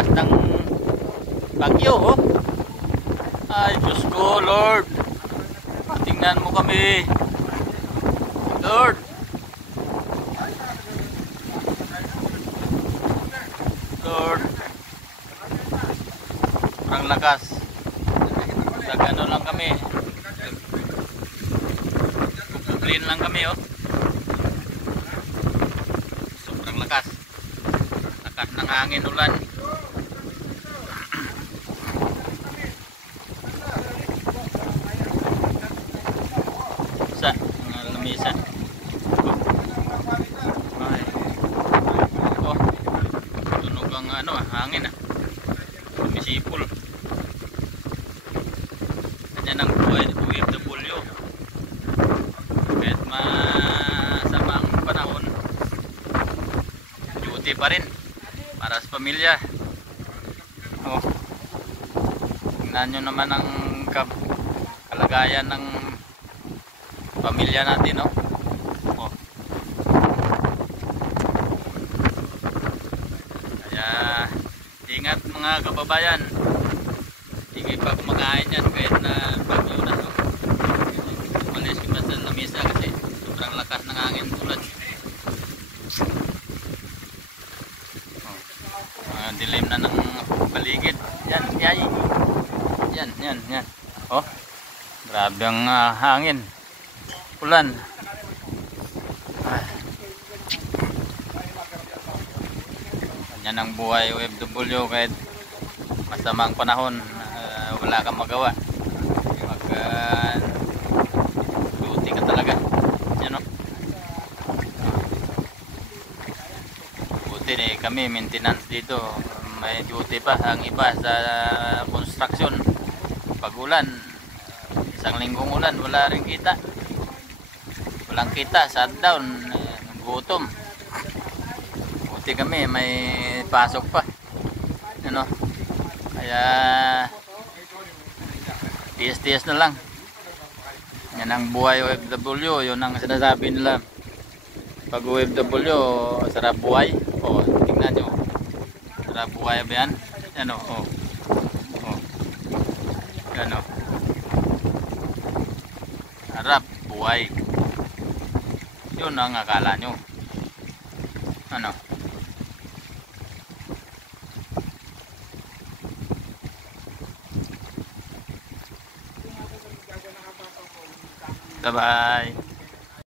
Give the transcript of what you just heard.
lakas ng bagyo, oh. Ay, Diyos ko, Lord. Tingnan mo kami. Lord. Lord. Sobrang lakas. Sa gano'n lang kami. Kukublin lang kami, oh. Sobrang lakas. Lakas ng hangin, ulan. Sa mga lamisa. Ay. Oh. Tunog ang hangin, ah. Sumisipol. Ganyan ang buhay ni OFW. Kahit masama ang panahon, duty pa rin para sa pamilya. Oh. Tingnan nyo naman ang kalagayan ng pamilya natin, no? Oh. Kaya ingat mga kababayan, hindi pa kumakain yan kahit na bagyo na, no? Umalis ka sa lamisa kasi sobrang lakas ng hangin, tulad. Oh. Dilim na ng paligid. Yan. Oh, grabe ang hangin, ulan. Ganyan ang buhay OFW, kahit masamang panahon, wala kang magawa. Mag duty ka talaga. Yan, no? Buti kami maintenance dito, may duty pa. Ang iba sa construction, pag ulan, isang linggong ulan, wala rin kita. Walang kita, shutdown, gutom. Buti kami may pasok pa, ano. Kaya tiis-tiis na lang. Yan ang buhay OFW. Yun ang sinasabi nila, pag OFW sarap buhay. O, tingnan nyo, sarap buhay ba yan? Ano, o. Ano, harap buhay. Yun ang akala nyo. Ano, bye bye.